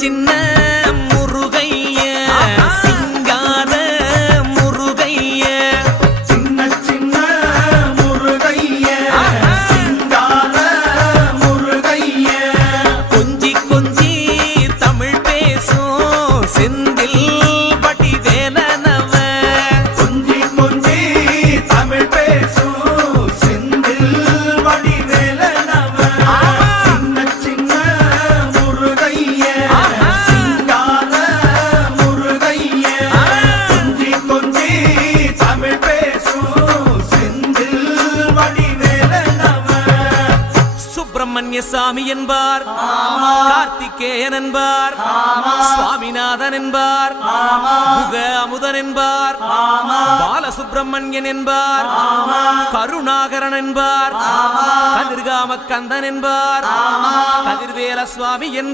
சின்ன முருகைய சிங்கார முருகைய சின்ன சின்ன முருகைய சிங்கார முருகைய கொஞ்சி கொஞ்சி தமிழ் பேசும் செந்தில் வடிவேலனவ கொஞ்சி கொஞ்சி தமிழ் பேசும் செந்தில் வடிவேலனவ சின்ன சின்ன முருகைய சிங்கார முருகைய கொஞ்சி கொஞ்சி தமிழ் பேசும் செந்தில் வடிவேலனவ சுப்பிரமணிய சாமி என்பார், கார்த்திகேயன் என்பார், சுவாமிநாதன் என்பார், முக அமுதன் என்பார், பாலசுப்பிரமணியன் என்பார், கருணாகரன் என்பார், கதிர்காம கந்தன் என்பார், கதிர்வேல சுவாமி என்பார்.